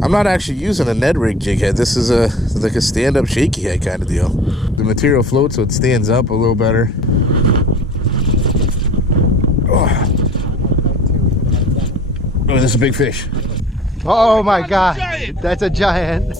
I'm not actually using a Ned rig jig head. This is like a stand-up shaky head kind of deal. The material floats so it stands up a little better. Oh, this is a big fish. Oh my God, that's a giant.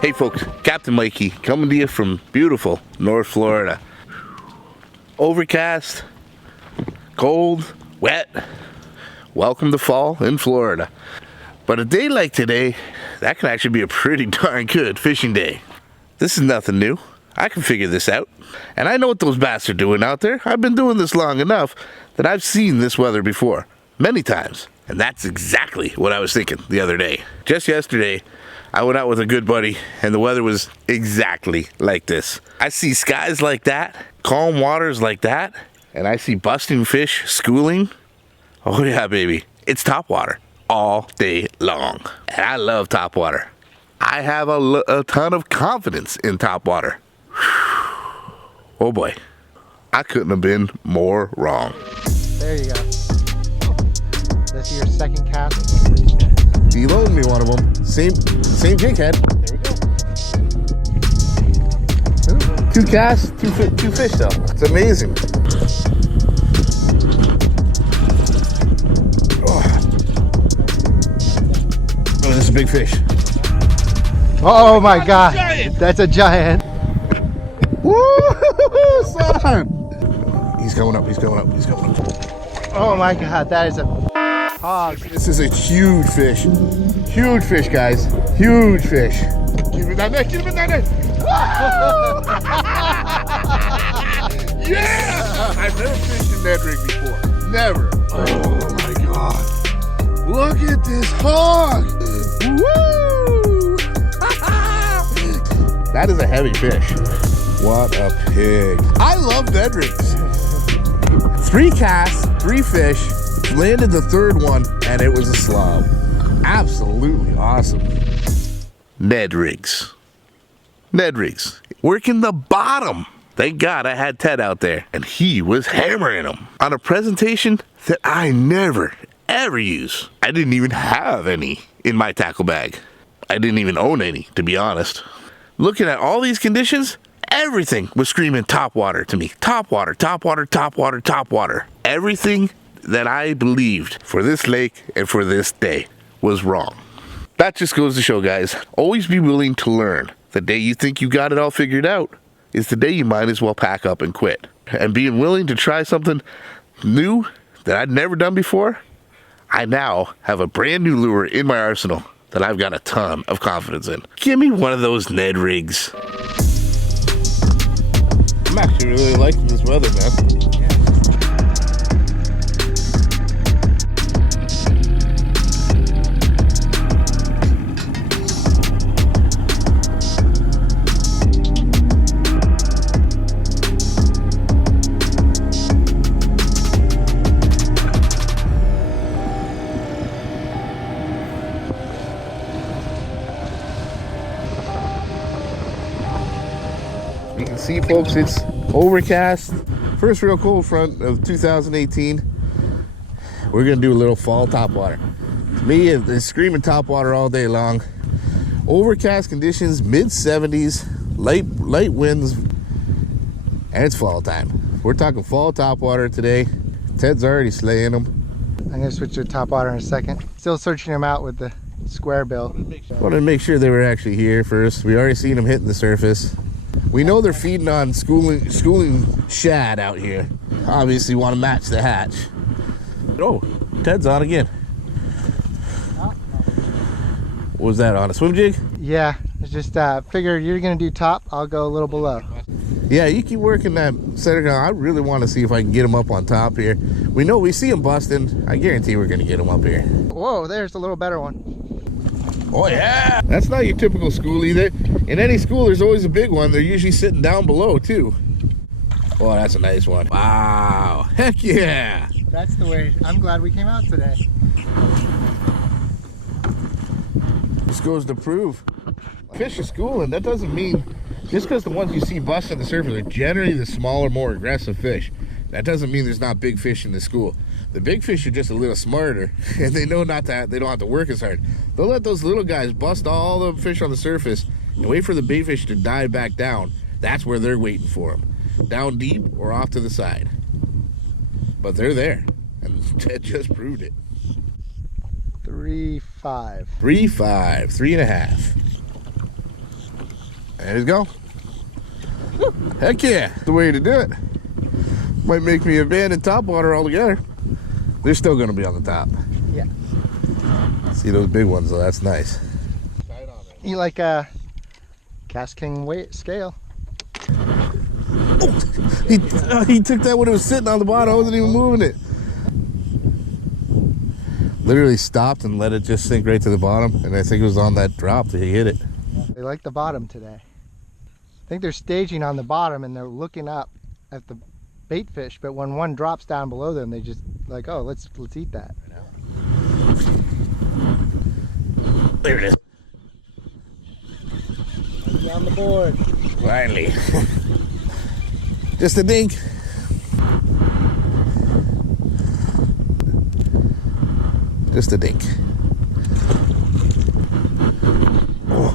Hey folks, Captain Mikey coming to you from beautiful North Florida. Overcast, cold, wet. Welcome to fall in Florida. But a day like today, that can actually be a pretty darn good fishing day. This is nothing new. I can figure this out. And I know what those bass are doing out there. I've been doing this long enough that I've seen this weather before, many times. And that's exactly what I was thinking the other day. Just yesterday, I went out with a good buddy and the weather was exactly like this. I see skies like that, calm waters like that, and I see busting fish schooling. Oh yeah, baby, it's topwater all day long. And I love topwater. I have a ton of confidence in topwater. Oh boy, I couldn't have been more wrong. There you go. This is your second cast. He loaned me one of them. Same jig head. There we go. Ooh. 2 casts, two fish though. It's amazing. Oh, this is a big fish. Oh my God, that's a giant. Woo, son! He's coming up. He's coming up. He's coming up. Oh my God, that is a hog. This is a huge fish. Huge fish, guys. Huge fish. Give me that net. Give me that net. Yeah! I've never fished a Ned rig before. Never. Oh my God. Look at this hog. Woo! That is a heavy fish. What a pig. I love Ned rigs. 3 casts, 3 fish. Landed the 3rd one, and it was a slob. Absolutely awesome. Ned rigs. Ned rigs. Working the bottom. Thank God I had Ted out there, and he was hammering them on a presentation that I never, ever use. I didn't even have any in my tackle bag. I didn't even own any, to be honest. Looking at all these conditions, everything was screaming topwater to me. Topwater, topwater, topwater, topwater. Everything that I believed for this lake and for this day was wrong. That just goes to show, guys, always be willing to learn. The day you think you got it all figured out is the day you might as well pack up and quit. And being willing to try something new that I'd never done before, I now have a brand new lure in my arsenal that I've got a ton of confidence in. Give me one of those Ned rigs. I'm actually really liking this weather, man. You can see, folks, it's overcast. First real cold front of 2018. We're gonna do a little fall topwater. To me, it's screaming topwater all day long. Overcast conditions, mid 70s, light winds, and it's fall time. We're talking fall topwater today. Ted's already slaying them. I'm gonna switch to topwater in a second. Still searching them out with the square bill. Wanted to make sure they were actually here first. We already seen them hitting the surface. We know they're feeding on schooling shad out here. Obviously want to match the hatch. Oh, Ted's on again. What was that, on a swim jig? Yeah, it's just figure you're gonna do top, I'll go a little below. Yeah, you keep working that center. I really want to see if I can get him up on top here. We know we see him busting. I guarantee we're going to get him up here. Whoa, there's a little better one. Oh, yeah. That's not your typical school either. In any school, there's always a big one. They're usually sitting down below, too. Oh, that's a nice one. Wow. Heck yeah. That's the way. I'm glad we came out today. This goes to prove fish are schooling. That doesn't mean just because the ones you see busting the surface are generally the smaller, more aggressive fish. That doesn't mean there's not big fish in the school. The big fish are just a little smarter, and they know not to. They don't have to work as hard. They'll let those little guys bust all the fish on the surface and wait for the big fish to dive back down. That's where they're waiting for them, down deep or off to the side. But they're there, and Ted just proved it. 3.5. 3.5, 3.5. There you go. Heck yeah, the way to do it. Might make me abandon Topwater altogether. They're still going to be on the top. Yeah. See those big ones though, that's nice. You like a KastKing weight scale? Oh, he took that when it was sitting on the bottom. I wasn't even moving it. Literally stopped and let it just sink right to the bottom, and I think it was on that drop that he hit it. They like the bottom today. I think they're staging on the bottom and they're looking up at the bait fish, but when one drops down below them, they just like, oh, let's eat that. There it is. On the board. Finally. Just a dink. Just a dink.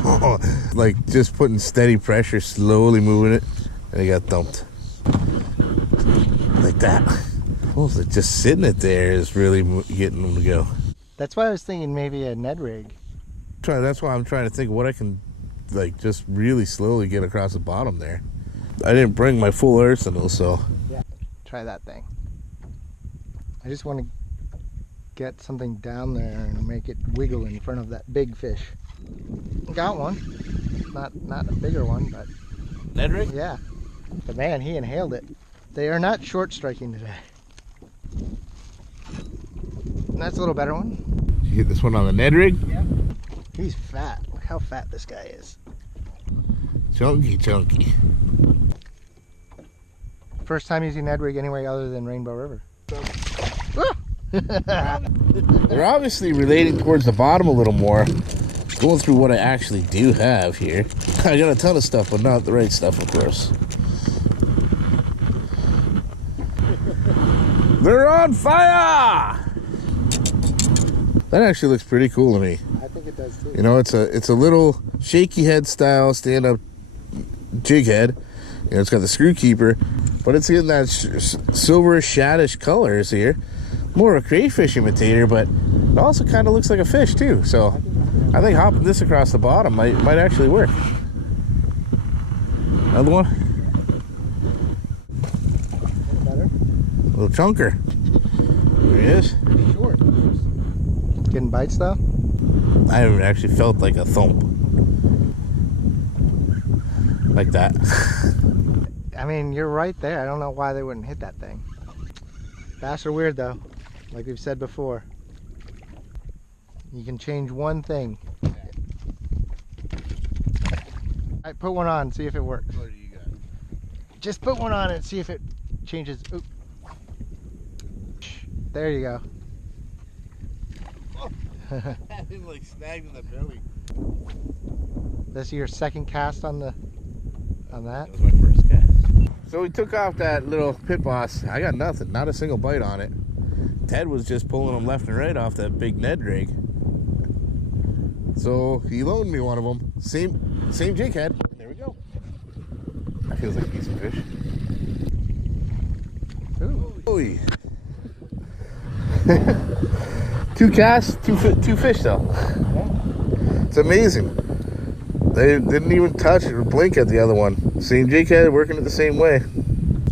Oh, like just putting steady pressure, slowly moving it, and it got dumped. Like that. Oh, so just sitting it there is really getting them to go. That's why I was thinking maybe a Ned rig. That's why I'm trying to think of what I can, like, just really slowly get across the bottom there. I didn't bring my full arsenal, so. Yeah, try that thing. I just want to get something down there and make it wiggle in front of that big fish. Got one. Not a bigger one, but. Ned rig? Yeah. But man, he inhaled it. They are not short striking today. That's a little better one. Did you hit this one on the Ned rig? Yeah. He's fat. Look how fat this guy is. Chunky, chunky. First time using Ned rig anywhere other than Rainbow River. They're obviously relating towards the bottom a little more. Going through what I actually do have here. I got a ton of stuff, but not the right stuff, of course. They're on fire! That actually looks pretty cool to me. I think it does too. You know, it's a little shaky head style stand-up jig head. You know, it's got the screw keeper, but it's in that silver shaddish colors here. More of a crayfish imitator, but it also kind of looks like a fish too. So I think hopping this across the bottom might actually work. Another one. Better. A little chunker. There he is. Short. Getting bites though? I haven't actually felt like a thump. Like that. I mean, you're right there. I don't know why they wouldn't hit that thing. Bass are weird though, like we've said before. You can change one thing. All right, put one on, see if it works. What do you got? Just put one on and see if it changes. Oop. There you go. He's like snagged in the belly. This is your second cast on that? That was my first cast. So we took off that little pit boss. I got nothing, not a single bite on it. Ted was just pulling them left and right off that big Ned rig. So he loaned me one of them. Same jig head. And there we go. That feels like a decent fish. Ooh. 2 casts, two fish though. It's amazing. They didn't even touch or blink at the other one. Same jig head, working it the same way.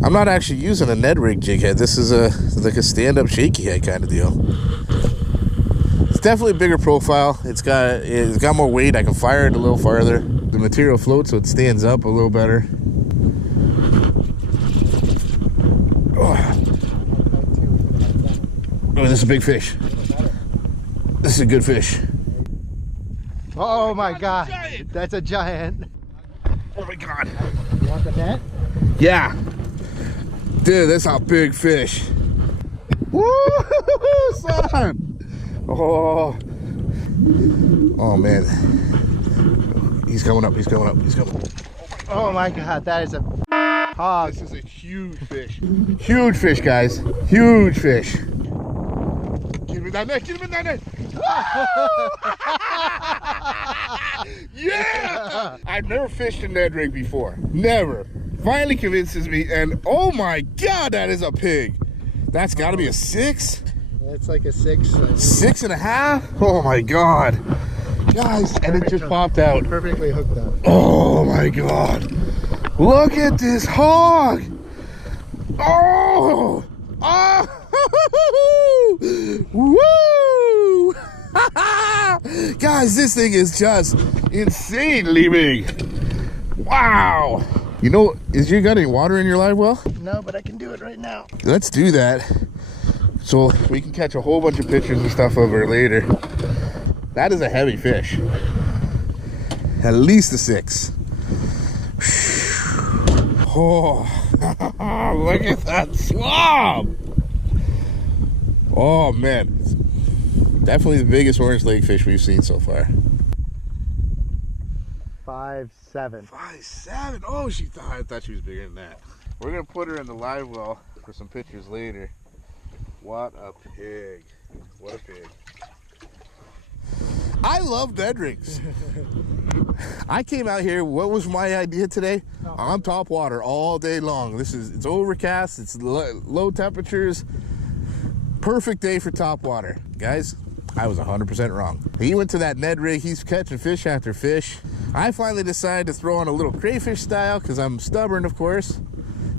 I'm not actually using a Ned rig jig head. This is like a stand-up shaky head kind of deal. It's definitely a bigger profile. It's got more weight. I can fire it a little farther. The material floats so it stands up a little better. Oh, this is a big fish. This is a good fish. Oh my God, that's a giant. Oh my God. You want the net? Yeah. Dude, that's a big fish. Woo, son. Oh. Oh man. He's coming up, he's coming up, he's coming up. Oh my God, that is a hog. This is a huge fish. Huge fish, guys. Huge fish. Get him in that net, get him in that net. Yeah! I've never fished a Ned rig before. Never. Finally convinces me, and oh my God, that is a pig. That's gotta be a 6. It's like a 6. 6.5? Oh my God. Guys, and it just popped out. Perfectly hooked up. Oh my God. Look at this hog. Oh. Oh. Woo. Guys, this thing is just insanely big. Wow. You know, you got any water in your live well? No, but I can do it right now. Let's do that. So we can catch a whole bunch of pictures and stuff of her later. That is a heavy fish. At least a 6. Oh, look at that slob. Oh man, it's definitely the biggest orange lake fish we've seen so far. 5'7". 5'7". Oh, I thought she was bigger than that. We're gonna put her in the live well for some pictures later. What a pig. What a pig. I love Ned rigs. I came out here, what was my idea today? On Topwater all day long. It's overcast, it's low temperatures. Perfect day for Topwater. Guys, I was 100% wrong. He went to that Ned rig, he's catching fish after fish. I finally decided to throw on a little crayfish style because I'm stubborn, of course.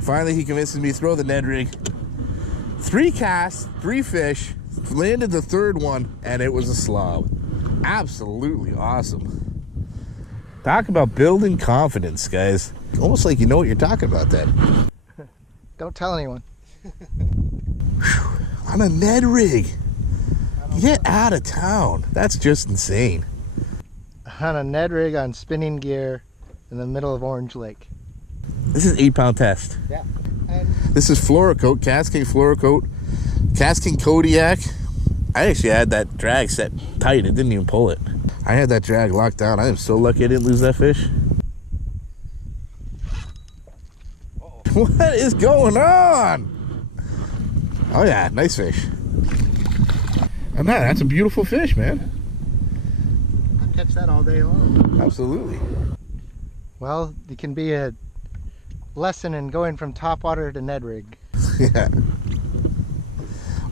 Finally, he convinces me to throw the Ned rig. 3 casts, 3 fish, landed the 3rd one, and it was a slob. Absolutely awesome. Talk about building confidence, guys. Almost like you know what you're talking about then. Don't tell anyone. On a Ned rig. Get out of town. That's just insane. On a Ned rig on spinning gear in the middle of Orange Lake. This is 8-pound test. Yeah. And this is Fluorocoat, KastKing Fluorocoat, KastKing Kodiak. I actually had that drag set tight. It didn't even pull it. I had that drag locked down. I am so lucky I didn't lose that fish. What is going on? Oh yeah, nice fish. And that's a beautiful fish, man. I'll catch that all day long. Absolutely. Well, it can be a lesson in going from Topwater to Ned rig. Yeah.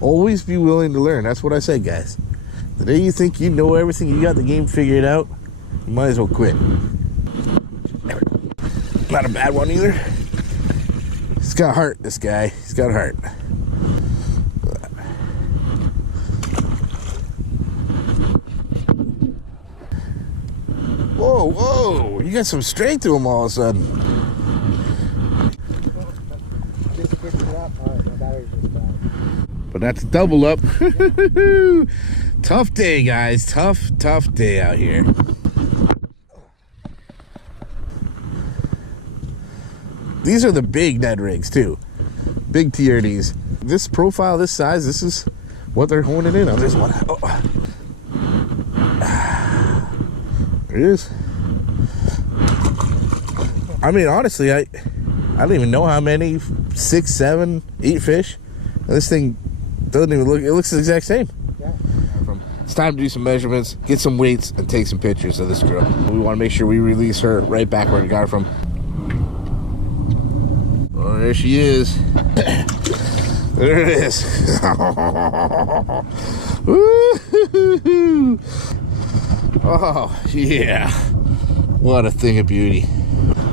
Always be willing to learn. That's what I say, guys. The day you think you know everything, you got the game figured out, you might as well quit. Not a bad one either. He's got heart, this guy. He's got heart. Whoa, whoa. You got some strength to him all of a sudden. But that's a double up. Tough day, guys. Tough day out here. These are the big Ned rigs too. Big TRDs. This profile, this size, this is what they're honing in on. This one. Oh. There it is. I mean, honestly, I don't even know how many 6, 7, 8 fish. This thing doesn't even look, it looks the exact same. Yeah. It's time to do some measurements, get some weights, and take some pictures of this girl. We want to make sure we release her right back where we got her from. Oh, there she is. There it is. Oh, yeah. What a thing of beauty.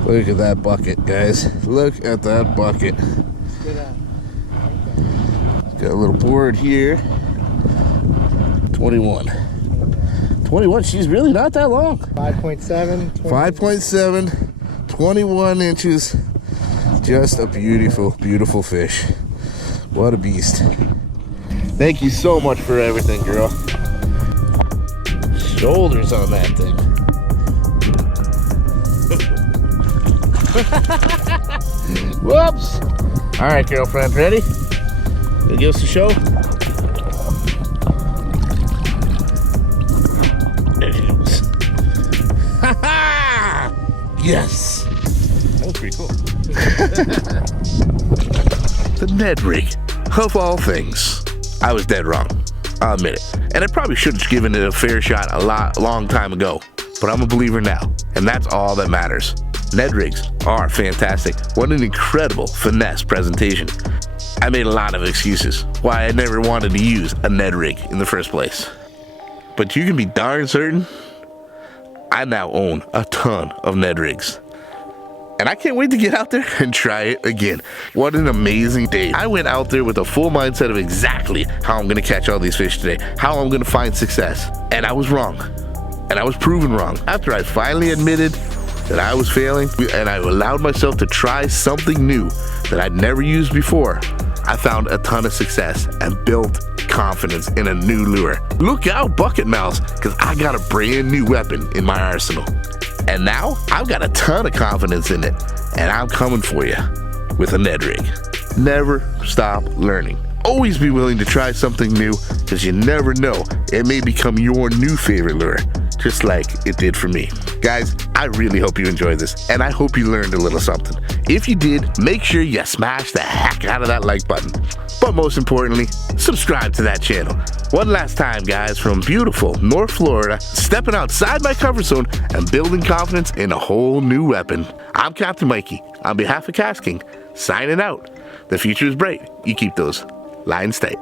Look at that bucket, guys. Look at that bucket. Got a little board here. 21. 21, she's really not that long. 5.7. 5.7, 21 inches. Just a beautiful, beautiful fish. What a beast. Thank you so much for everything, girl. Shoulders on that thing. Whoops. All right, girlfriend, ready? Gonna give us a show? There she goes. Yes. That was pretty cool. The Ned rig. Of all things, I was dead wrong. I'll admit it. And I probably should have given it a fair shot a long time ago. But I'm a believer now, and that's all that matters. Ned rigs are fantastic. What an incredible finesse presentation. I made a lot of excuses why I never wanted to use a Ned rig in the first place. But you can be darn certain, I now own a ton of Ned rigs. And I can't wait to get out there and try it again. What an amazing day. I went out there with a full mindset of exactly how I'm gonna catch all these fish today, how I'm gonna find success. And I was wrong. And I was proven wrong. After I finally admitted that I was failing and I allowed myself to try something new that I'd never used before, I found a ton of success and built confidence in a new lure. Look out, bucket mouths, because I got a brand new weapon in my arsenal. And now I've got a ton of confidence in it, and I'm coming for you with a Ned rig. Never stop learning. Always be willing to try something new, because you never know, it may become your new favorite lure, just like it did for me. Guys, I really hope you enjoyed this, and I hope you learned a little something. If you did, make sure you smash the heck out of that like button. But most importantly, subscribe to that channel. One last time, guys, from beautiful North Florida, stepping outside my comfort zone and building confidence in a whole new weapon. I'm Captain Mikey, on behalf of KastKing, signing out. The future is bright. You keep those lines tight.